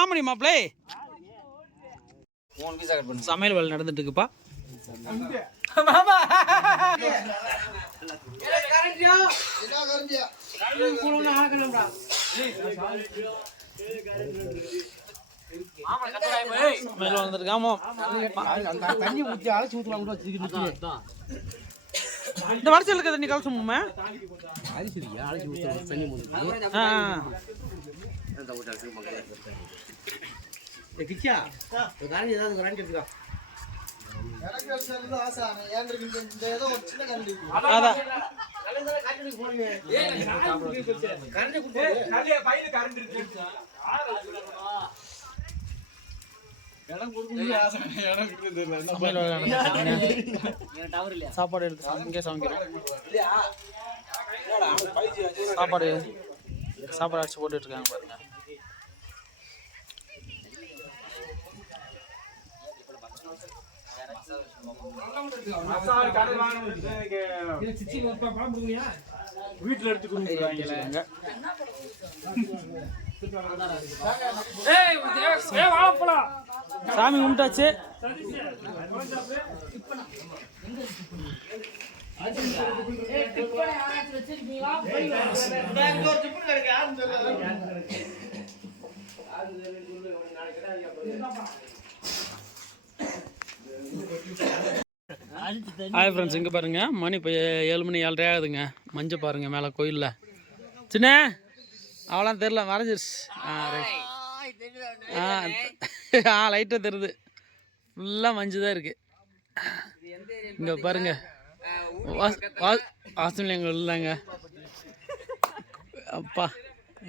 ஆமாடி மாப்பிள்ளை சமையல் வேலை நடந்துட்டு இருக்குப்பா. இந்த வரிசையில் இருக்க தண்ணி கலசமுமே சாப்பாடு எடுத்து இங்கே சமைக்கிறோம். சாப்பாடு அடிச்சு போட்டுட்டு இருக்காங்க பாருங்க. வீட்டுல எடுத்து கொடுங்க. சாமி கும்பிட்டாச்சு. ஹாய் ஃப்ரெண்ட்ஸ், இங்கே பாருங்க மணி இப்போ 7 மணி 7:30 ஆகுதுங்க. மஞ்சள் பாருங்க மேலே கோயிலில். சின்ன அவ்வளோ தெரில, மறைஞ்சிருச்சு. லைட்டாக தெரியுது. ஃபுல்லாக மஞ்சள் தான் இருக்குது. இங்கே பாருங்க வாசலியங்கள் இல்லைங்க. அப்பா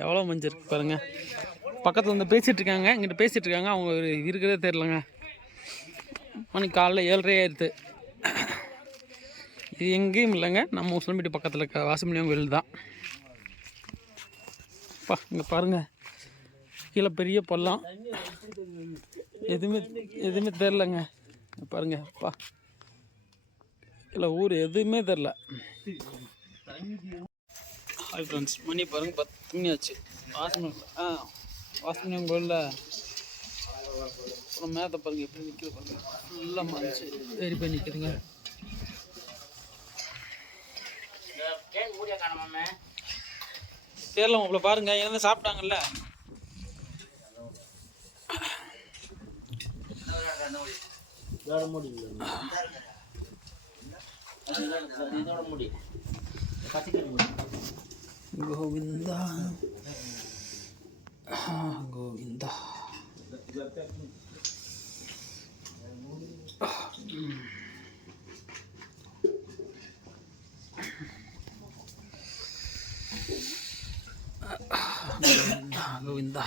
எவ்வளோ மஞ்சள் இருக்குது பாருங்க. பக்கத்தில் வந்து பேசிகிட்டு இருக்காங்க, இங்கிட்ட பேசிகிட்டு இருக்காங்க. அவங்க இருக்கிறதே தெரிலங்க. மணி காலைல 7:30 ஆயிடுது. இது எங்கேயும் இல்லைங்க, நம்ம உசிலம்பட்டி பக்கத்தில் இருக்க வாசமணியம் கோயில் தான். அப்பா இங்கே பாருங்கள், கீழே பெரிய பள்ளம். எதுவுமே தெரிலங்க. பாருங்க அப்பா, இல்லை ஊர் எதுவுமே தெரில. ஹாய் ஃப்ரெண்ட்ஸ், மணி பாருங்கள் 10 மணி ஆச்சு. வாசமணியம் கோயிலில் அப்புறம் மேத்தை பாருங்கள் எப்படி நிற்கிது பாருங்க. ஃபுல்லாக மறைச்சு ஏறி போய் நிற்கிதுங்க. தெரியல உங்களை பாருங்க, என்ன சாப்பிட்டாங்கல்ல. கோவிந்தா கோவிந்தா. கோவிந்தா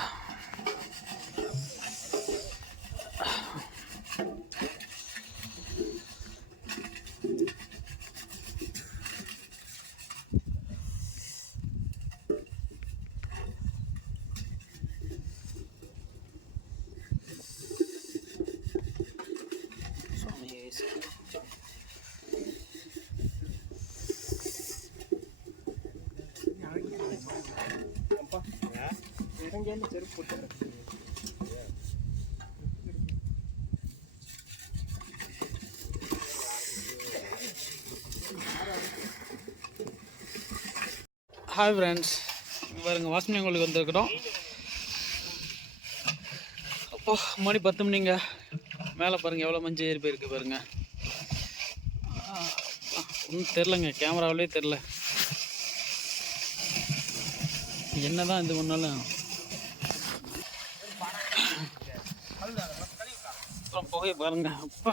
ஹாய் ஃப்ரெண்ட்ஸ், பாருங்கள் வாசமணியம் கோயிலுக்கு வந்துருக்குறோம். அப்போ மணி 10 மணிங்க. மேலே பாருங்கள் எவ்வளோ மஞ்சள் ஏறி போயிருக்கு பாருங்கள். ஒன்றும் தெரிலங்க, கேமராவிலே தெரில. என்ன தான் இது பண்ணாலும் அப்புறம் புகை பாருங்க. அப்பா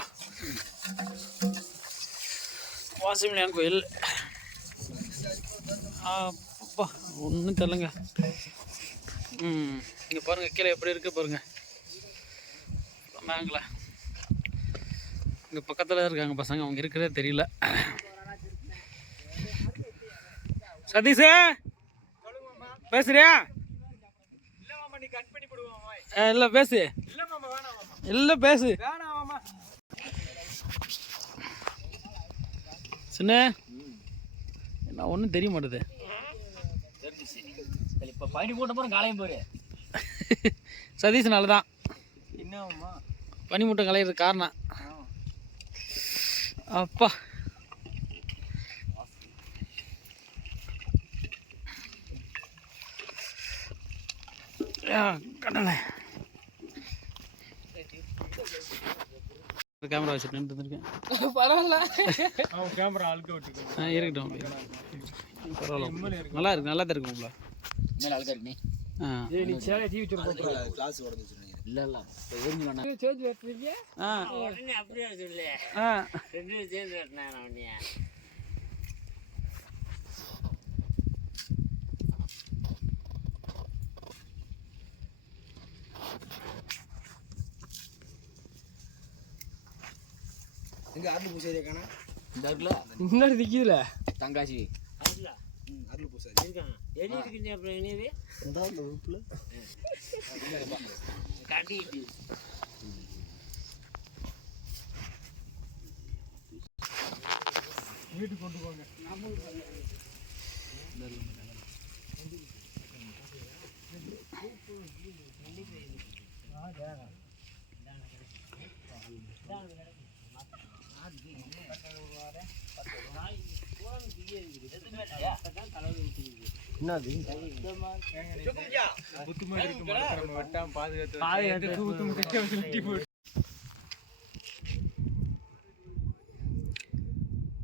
வாசமணியம் கோயில். அப்பா ஒன்றும் தெரிலங்க. இங்கே பாருங்கள் கீழே எப்படி இருக்குது பாருங்கள். மேங்களா இங்கே பக்கத்தில் இருக்காங்க பசங்க, அவங்க இருக்கிறதே தெரியல. சதீஷே பேசுறியா? இல்லை பேசு, இல்லை பேசு சின்ன. என்ன ஒன்றும் தெரிய மாட்டுது. இப்போ பனி போட்ட போகிற காலையும் போரு சதீஷ்னால தான் பனிமூட்டம் கலையிறது காரணம். அப்பா கடலை கேமரா வச்சுட்டு நின்றுருக்கேன். பரவாயில்ல, கேமரா அழுக்க விட்டுருக்கேன். இருக்கட்டும், பரவாயில்ல, நல்லா இருக்கு, நல்லா தான் இருக்குங்களா. அழுக்க இருக்கு. நீ சேலை டிவி கிளாஸ் உடஞ்சிச்சு. இல்ல இல்ல எரிஞ்சு வேணா சேஞ்ச் வெட்டுறீங்க. உடனே அப்படியே சொல்லு. ரெண்டு சேஞ்ச் வெட்டினா உடனே எங்க அருள் பூசாரி காணா. இந்த இருக்குல முன்னாடி நிக்குதுல தங்காசி அதுல அருள் பூசாரி இருக்காங்க. எலி இருக்குங்க. அப்புறம் என்னது இந்த அந்த உப்புல காட்டிட்டு வீட்டுக்கு கொண்டு போங்க.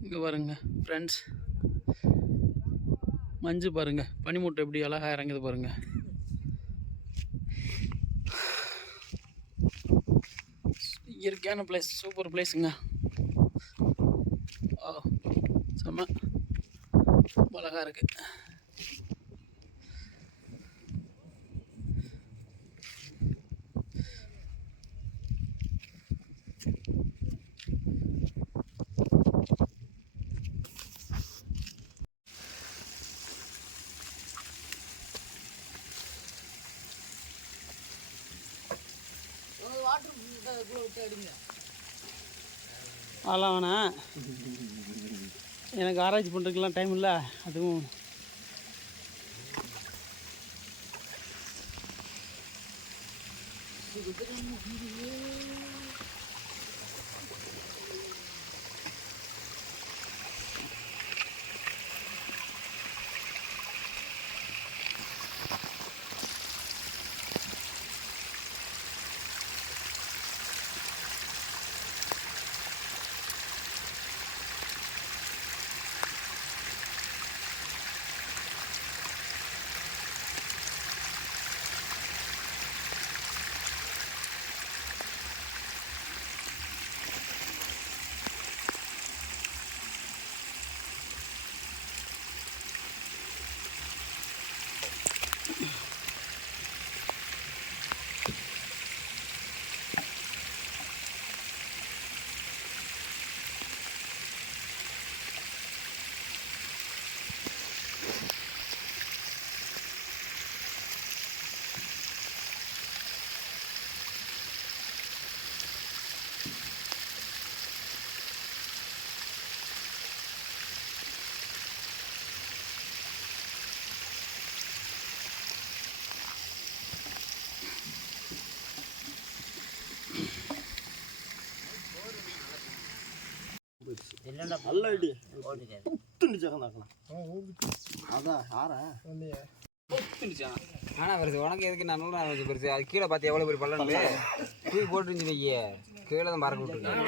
இங்கே பாருங்க ஃப்ரெண்ட்ஸ், மஞ்சு பாருங்க, பனிமூட்டை எப்படி அழகாக இறங்குது பாருங்க. இயற்கையான பிளேஸ், சூப்பர் பிளேஸுங்க. செம்ம அழகாக இருக்கு. அதெல்லாம் வேணாம், எனக்கு ஆராய்ச்சி பண்ணுறதுக்கெல்லாம் டைம் இல்லை. அதுவும் நல்ல ஐடியா. அதான் ஆனா பெருசு உனக்கு எதுக்கு நான் பெருசு அது கீழே பார்த்து எவ்வளோ பெரிய பள்ளம் தூக்கி போட்டுருந்துச்சு. கீழே தான் மறக்க விட்டுருக்கேன்.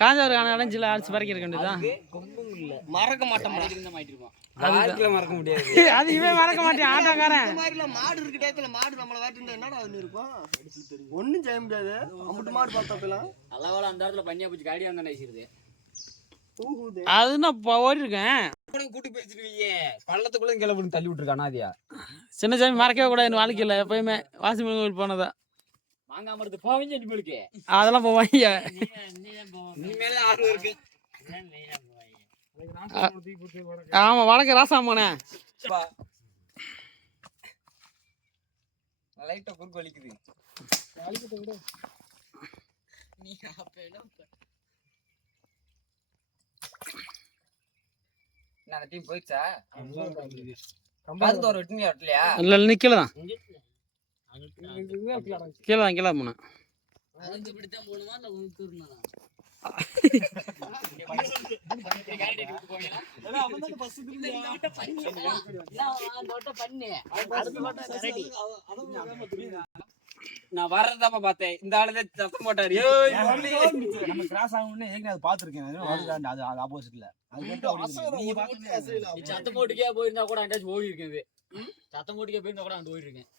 காஞ்சாவூர் அடைஞ்சில அடிச்சு பறக்க வேண்டியதுதான். மறக்க மாட்டோம், மறக்க முடியாது. அது இவன் மறக்க மாட்டேன் ஆட்டோக்காரன். மாடு இருக்கு டயத்துல மாடு நம்மள வாட்டிருந்தா என்னடா அது இருக்கும், ஒன்னும் செய்ய முடியாது. அம்பட்டு மாடு பார்த்தப்பலாம் அல்லவால அந்த இடத்துல பஞ்சியா பூச்சி காடி வந்தா நைசிருது. அது நான் ஓடி இருக்கேன். கூட்டி பேசிருவீங்க பள்ளத்துக்குள்ள கிளம்பி தள்ளி விட்டுருக்க அனாதியா. சின்ன சாமி மறக்கவே கூடாது என் வாழ்க்கையில். எப்பயுமே வாசிமன் கோவில் போனதா மாங்காய் மரத்து போவீங்க. இனிமேலுக்கு அதெல்லாம் போவாங்க. இனிமேல ஆர்வம் இருக்கு. ஆமா வணக்கம் ராசாமோனே. லைட்டா குறுக்கு வலிக்குது. நீ அப்ப என்ன நான் டீம் போயிடுச்சா? காது ஒரு வெட்டினியா வெட்டலையா? இல்லை இல்லை கீழே தான் கீழே தான் கீழே போனேன். அதுக்கு இப்படித்தான் போகணுமா இல்லை உளுத்துருனா? நான் வர்றதாப்ப பார்த்தேன். இந்த ஆளுதான் சத்தம் போட்டாரு. நம்ம கிராஸ் ஆகணும்னு ஏற்கனவே அதை பார்த்துருக்கேன். அது ஆப்போசிட்ல சத்தம் போட்டுக்கே போயிருந்தா கூட அண்டாச்சும் ஓடி இருக்குது. சத்தம் போட்டுக்கே போயிருந்தா கூட அங்க ஓடி இருக்கேன்.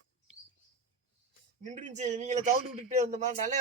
நின்றுச்சு. நீங்கள தவுட்டு விட்டுட்டே வந்த மாதிரி நல்லா